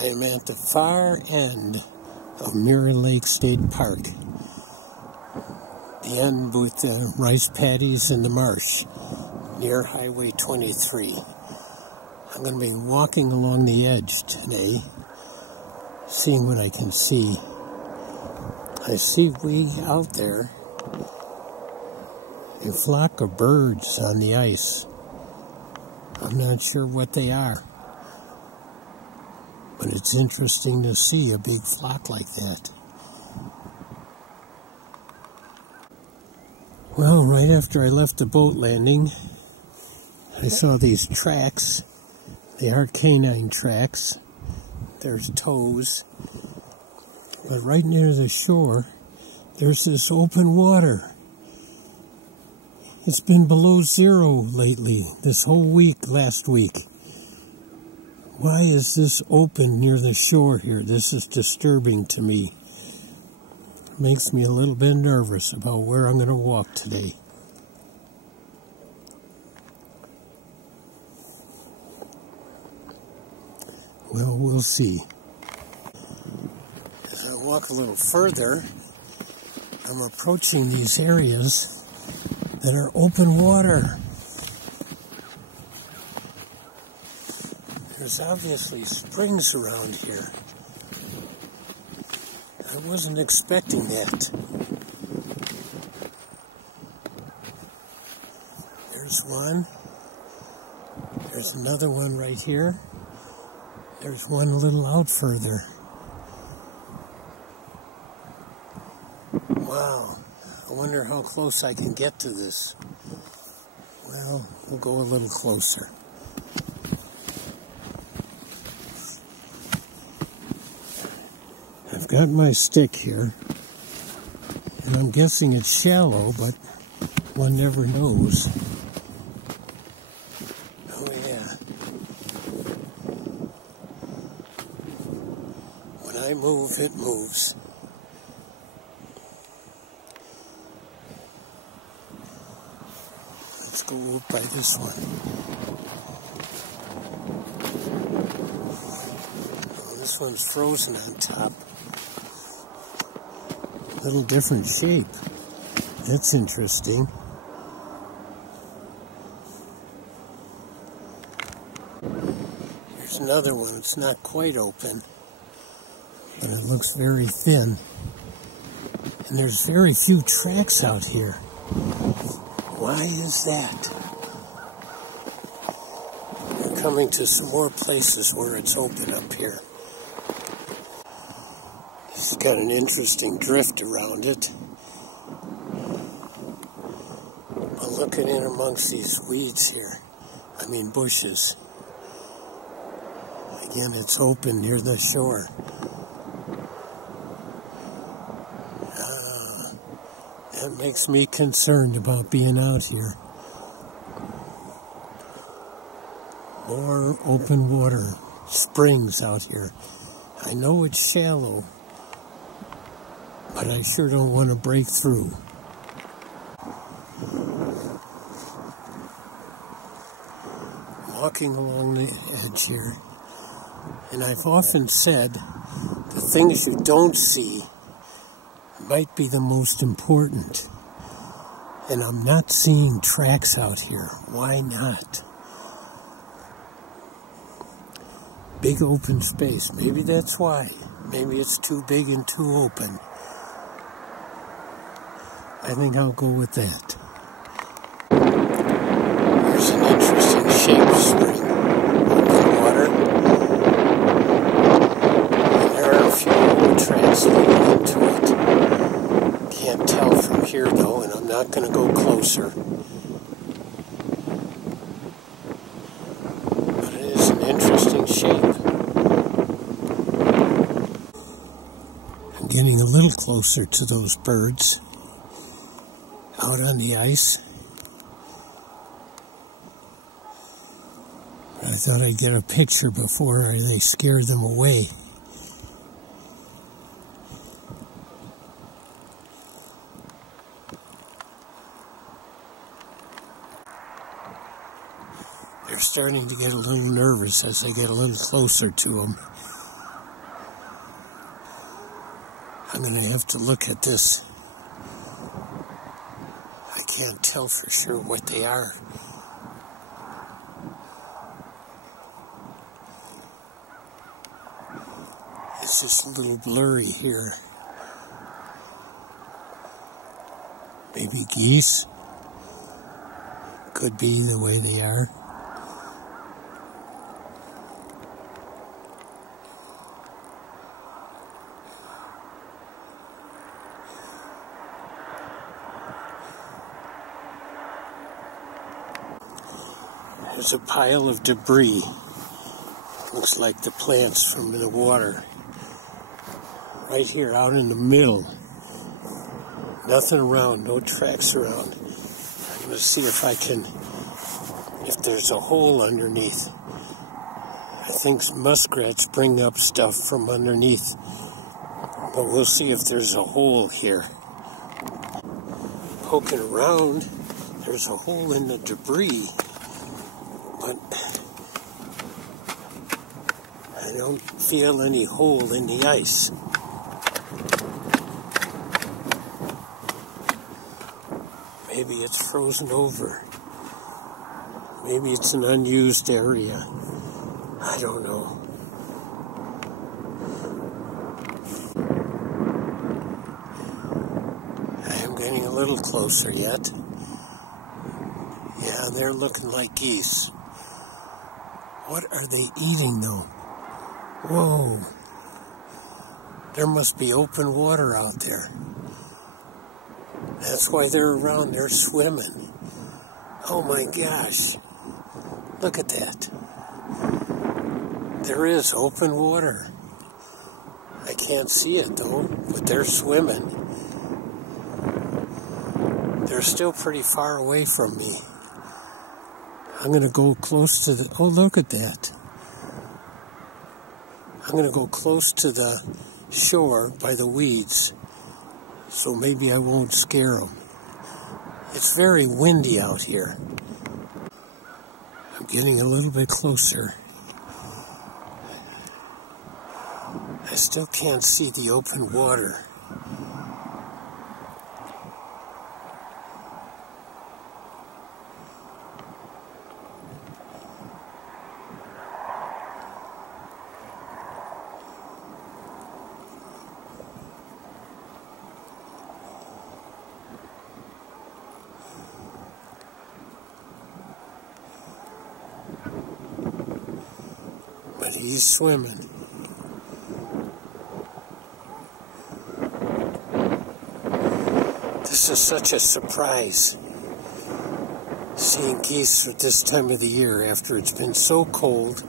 I am at the far end of Mirror Lake State Park. The end with the rice paddies and the marsh near Highway 23. I'm going to be walking along the edge today, seeing what I can see. I see way out there a flock of birds on the ice. I'm not sure what they are, but it's interesting to see a big flock like that. Well, right after I left the boat landing, I saw these tracks. They are canine tracks. There's toes. But right near the shore, there's this open water. It's been below zero lately, this whole week, last week. Why is this open near the shore here? This is disturbing to me. It makes me a little bit nervous about where I'm going to walk today. Well, we'll see. As I walk a little further, I'm approaching these areas that are open water. There's obviously springs around here. I wasn't expecting that. There's one. There's another one right here. There's one a little out further. Wow. I wonder how close I can get to this. Well, we'll go a little closer. I've got my stick here, and I'm guessing it's shallow, but one never knows. Oh yeah. When I move, it moves. Let's go up by this one. Oh, this one's frozen on top. A little different shape. That's interesting. Here's another one. It's not quite open, but it looks very thin. And there's very few tracks out here. Why is that? We're coming to some more places where it's open up here. It's got an interesting drift around it. But looking in amongst these weeds here, bushes. Again, it's open near the shore. That makes me concerned about being out here. More open water, springs out here. I know it's shallow, but I sure don't want to break through. Walking along the edge here, and I've often said the things you don't see might be the most important. And I'm not seeing tracks out here. Why not? Big open space. Maybe that's why. Maybe it's too big and too open. I think I'll go with that. There's an interesting shaped spring. Open water. And there are a few tracks leading into it. Can't tell from here though, and I'm not going to go closer. But it is an interesting shape. I'm getting a little closer to those birds out on the ice. I thought I'd get a picture before they scare them away. They're starting to get a little nervous as I get a little closer to them. I'm going to have to look at this. I can't tell for sure what they are. It's just a little blurry here. Maybe geese. Could be the way they are. There's a pile of debris. Looks like the plants from the water. Right here, out in the middle. Nothing around, no tracks around. I'm going to see if there's a hole underneath. I think muskrats bring up stuff from underneath. But we'll see if there's a hole here. Poking around, there's a hole in the debris. But I don't feel any hole in the ice. Maybe it's frozen over. Maybe it's an unused area. I don't know. I am getting a little closer yet. Yeah, they're looking like geese. What are they eating, though? Whoa. There must be open water out there. That's why they're around. They're swimming. Oh my gosh. Look at that. There is open water. I can't see it, though, but they're swimming. They're still pretty far away from me. I'm going to go close to the... Oh, look at that. I'm going to go close to the shore by the weeds, so maybe I won't scare them. It's very windy out here. I'm getting a little bit closer. I still can't see the open water. But he's swimming. This is such a surprise, seeing geese at this time of the year after it's been so cold,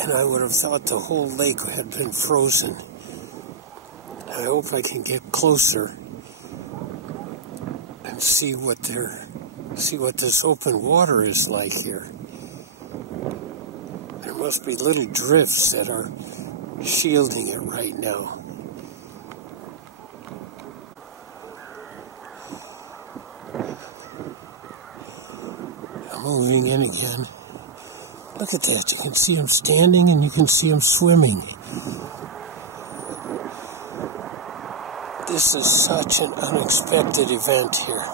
and I would have thought the whole lake had been frozen. I hope I can get closer and see what this open water is like here. There must be little drifts that are shielding it right now. I'm moving in again. Look at that. You can see them standing and you can see them swimming. This is such an unexpected event here.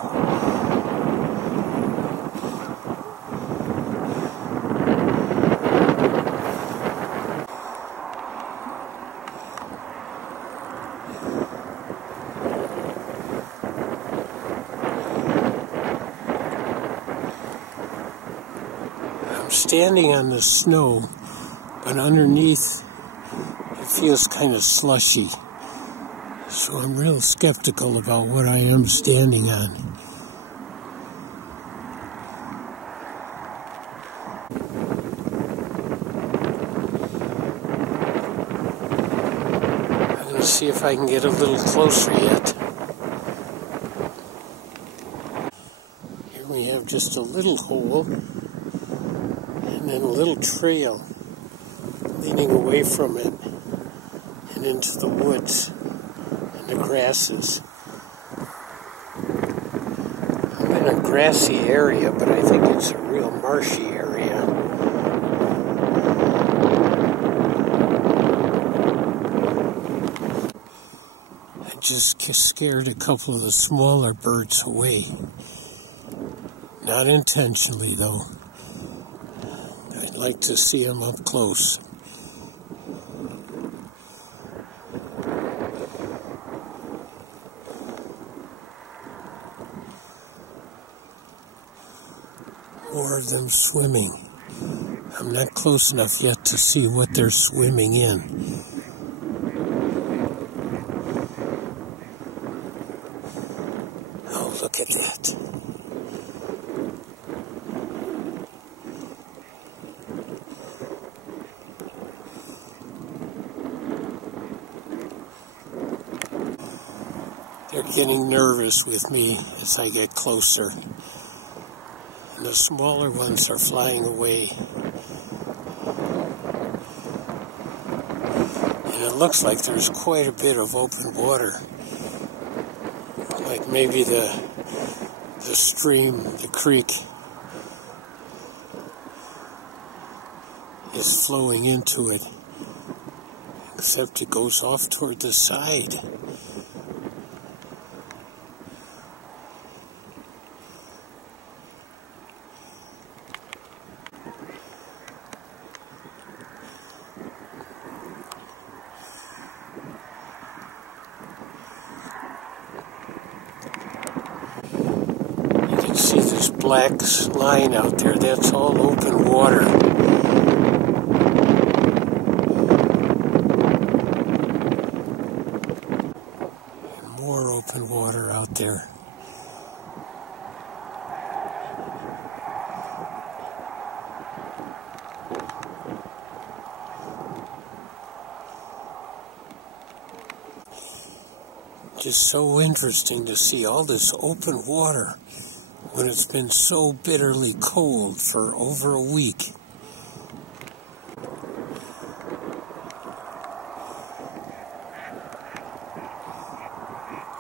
I'm standing on the snow, but underneath it feels kind of slushy. So I'm real skeptical about what I am standing on. I'm going to see if I can get a little closer yet. Here we have just a little hole and then a little trail leading away from it and into the woods. The grasses. I'm in a grassy area, but I think it's a real marshy area. just scared a couple of the smaller birds away. Not intentionally, though. I'd like to see them up close. More of them swimming. I'm not close enough yet to see what they're swimming in. Oh, look at that. They're getting nervous with me as I get closer. And the smaller ones are flying away. And it looks like there's quite a bit of open water. Like maybe the stream, the creek, is flowing into it. Except it goes off toward the side. See this black line out there, that's all open water. And more open water out there. Just so interesting to see all this open water when it's been so bitterly cold for over a week.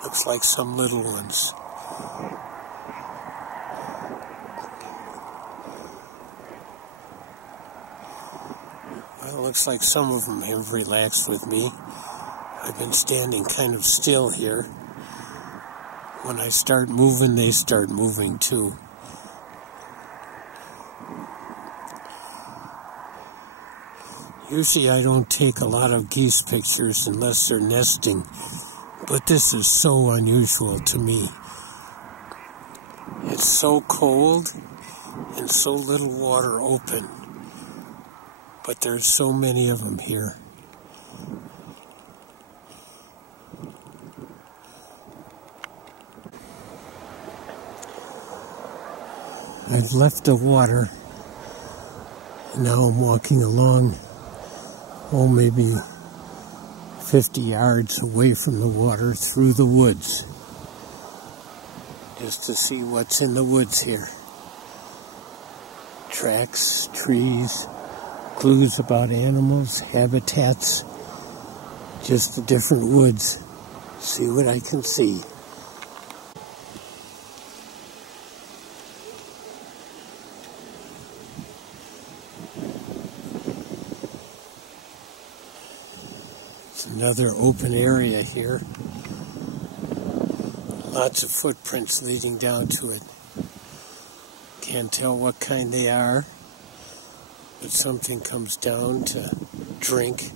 Looks like some little ones. Well, it looks like some of them have relaxed with me. I've been standing kind of still here. When I start moving, they start moving too. Usually I don't take a lot of geese pictures unless they're nesting, but this is so unusual to me. It's so cold and so little water open, but there's so many of them here. I've left the water, and now I'm walking along, maybe 50 yards away from the water through the woods, just to see what's in the woods here. Tracks, trees, clues about animals, habitats, just the different woods. See what I can see. Another open area here. Lots of footprints leading down to it. Can't tell what kind they are, but something comes down to drink.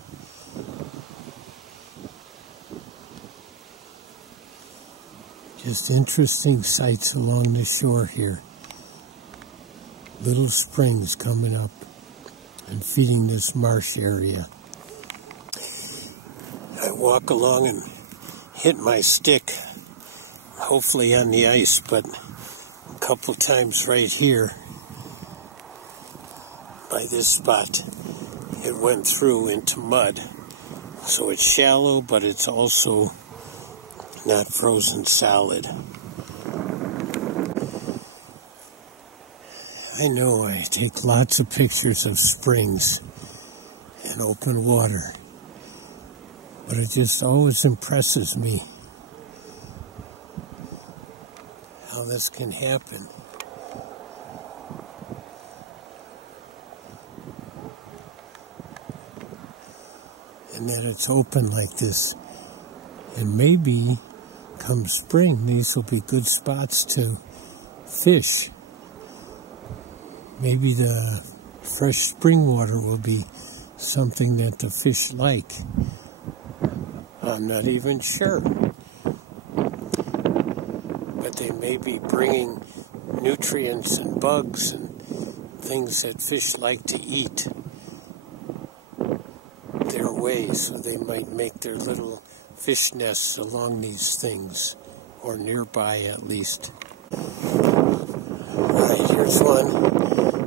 Just interesting sights along the shore here. Little springs coming up and feeding this marsh area. I walk along and hit my stick, hopefully on the ice, but a couple times right here by this spot it went through into mud. So it's shallow, but it's also not frozen solid. I know I take lots of pictures of springs and open water, but it just always impresses me how this can happen. And that it's open like this And maybe come spring, these will be good spots to fish. Maybe the fresh spring water will be something that the fish like. I'm not even sure. But they may be bringing nutrients and bugs and things that fish like to eat their way, so they might make their little fish nests along these things, or nearby at least. Alright, here's one.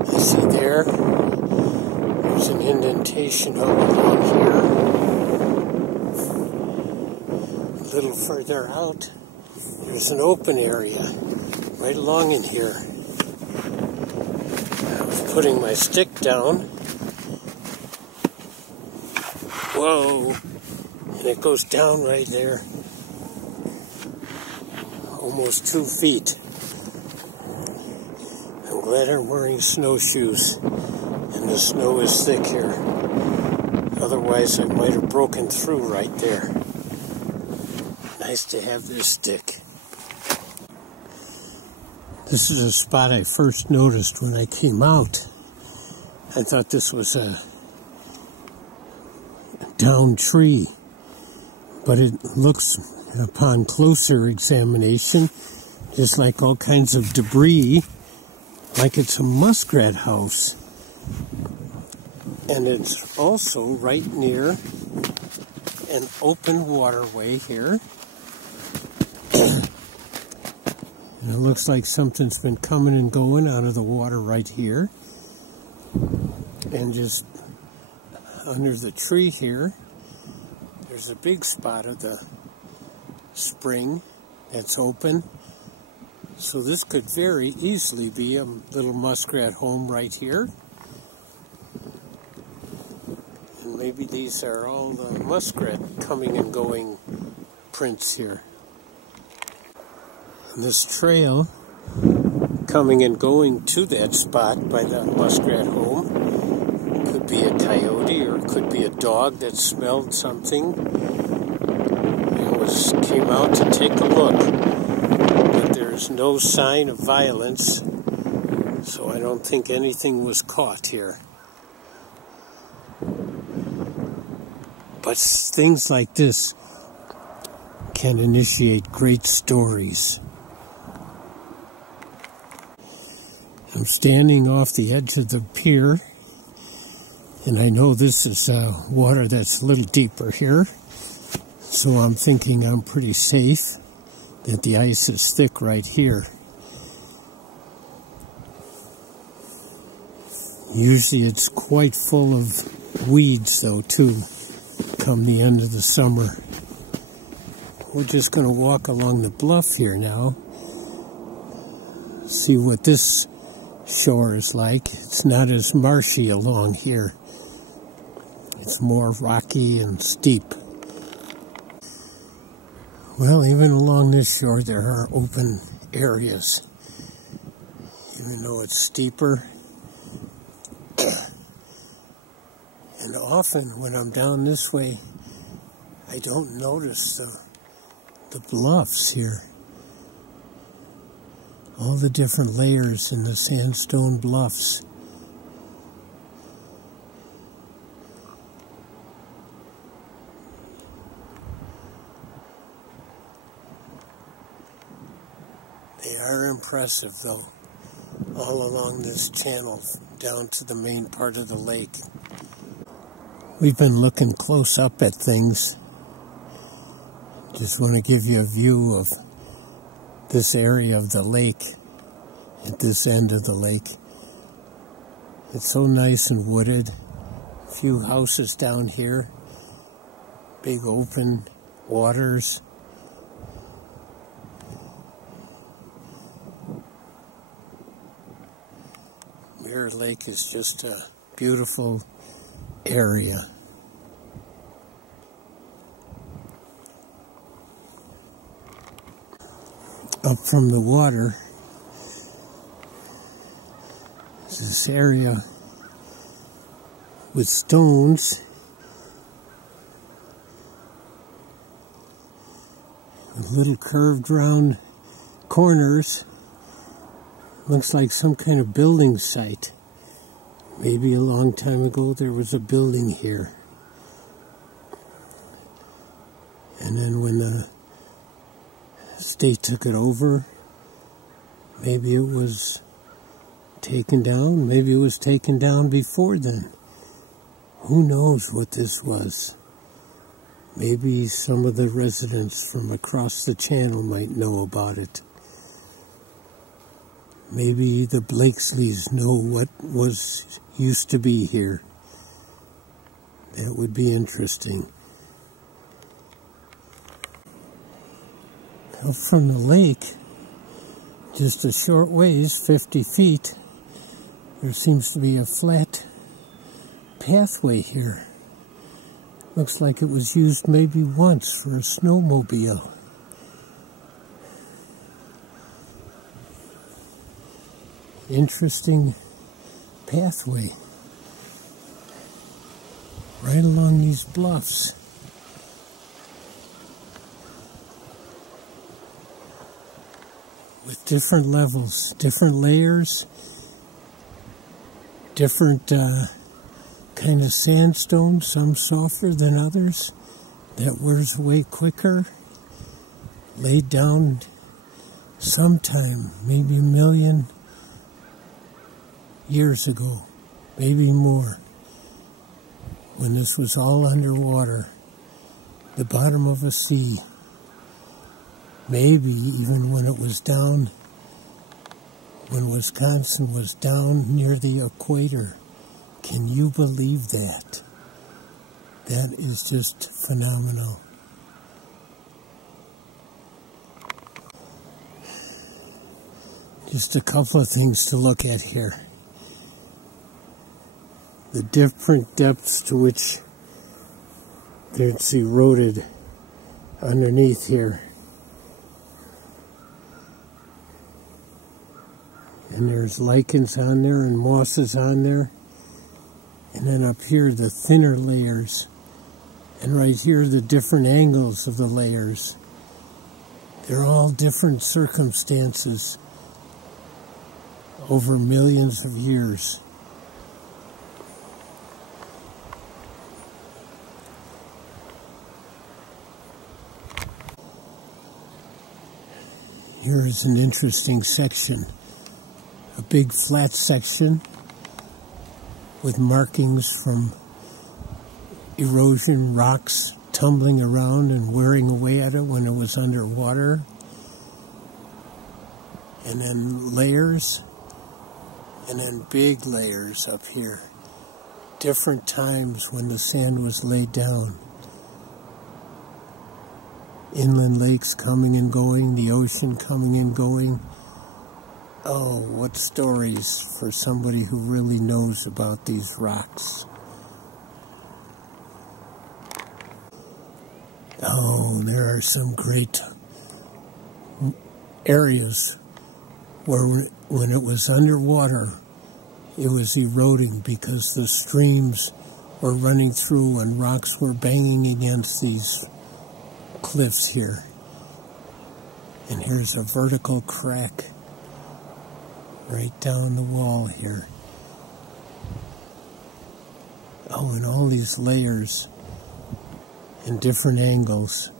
I see there. There's an indentation all along here. A little further out, there's an open area right along in here. I was putting my stick down. Whoa! And it goes down right there. Almost 2 feet. I'm glad I'm wearing snowshoes. And the snow is thick here. Otherwise I might have broken through right there. Nice to have this stick. This is a spot I first noticed when I came out. I thought this was a down tree, but it looks, upon closer examination, just like all kinds of debris, like it's a muskrat house. And it's also right near an open waterway here. And it looks like something's been coming and going out of the water right here. And just under the tree here, there's a big spot of the spring that's open. So this could very easily be a little muskrat home right here. And maybe these are all the muskrat coming and going prints here. And this trail coming and going to that spot by the muskrat home could be a coyote, or it could be a dog that smelled something and came out to take a look. But there's no sign of violence, so I don't think anything was caught here. But things like this can initiate great stories. I'm standing off the edge of the pier, and I know this is water that's a little deeper here, so I'm thinking I'm pretty safe, that the ice is thick right here. Usually it's quite full of weeds, though, too, come the end of the summer. We're just going to walk along the bluff here now, see what this shore is like. It's not as marshy along here. It's more rocky and steep. Well, even along this shore there are open areas, even though it's steeper. And often when I'm down this way, I don't notice the bluffs here. All the different layers in the sandstone bluffs. They are impressive, though, all along this channel down to the main part of the lake. We've been looking close up at things. Just want to give you a view of this area of the lake, at this end of the lake. It's so nice and wooded. A few houses down here. Big open waters. Mirror Lake is just a beautiful area. Up from the water is this area with stones with little curved round corners. Looks like some kind of building site. Maybe a long time ago there was a building here. And then when the state took it over, maybe it was taken down. Maybe it was taken down before then. Who knows what this was? Maybe some of the residents from across the channel might know about it. Maybe the Blakesleys know what used to be here. That would be interesting. Up from the lake, just a short ways, 50 feet, there seems to be a flat pathway here. Looks like it was used maybe once for a snowmobile. Interesting pathway right along these bluffs. With different levels, different layers, different kind of sandstone, some softer than others, that wears away quicker, laid down sometime, maybe a million years ago, maybe more, when this was all underwater, the bottom of a sea. Maybe even when it was down, when Wisconsin was down near the equator. Can you believe that? That is just phenomenal. Just a couple of things to look at here. The different depths to which it's eroded underneath here. And there's lichens on there and mosses on there. And then up here, the thinner layers. And right here, the different angles of the layers. They're all different circumstances over millions of years. Here is an interesting section. A big flat section with markings from erosion, rocks tumbling around and wearing away at it when it was underwater. And then layers, and then big layers up here. Different times when the sand was laid down. Inland lakes coming and going, the ocean coming and going. Oh, what stories for somebody who really knows about these rocks. Oh, there are some great areas where when it was underwater, it was eroding because the streams were running through and rocks were banging against these cliffs here. And here's a vertical crack right down the wall here. Oh, and all these layers and different angles.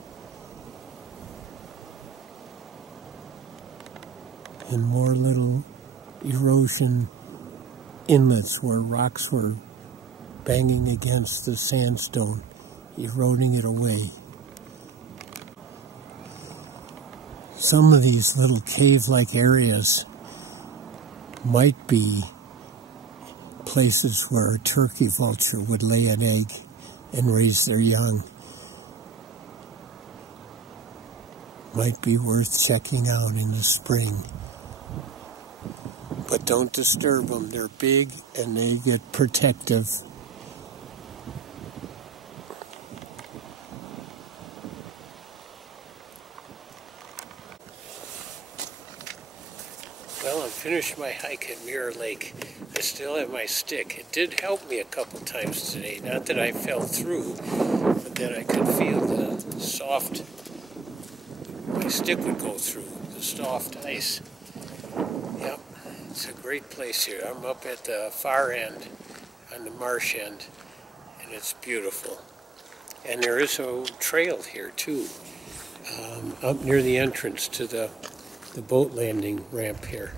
And more little erosion inlets where rocks were banging against the sandstone, eroding it away. Some of these little cave-like areas might be places where a turkey vulture would lay an egg and raise their young. Might be worth checking out in the spring. But don't disturb them. They're big and they get protective. Well, I'm finished my hike at Mirror Lake. I still have my stick. It did help me a couple times today. Not that I fell through, but that I could feel the soft my stick would go through the soft ice. Yep, it's a great place here. I'm up at the far end, on the marsh end, and it's beautiful. And there is a trail here too, up near the entrance to the boat landing ramp here.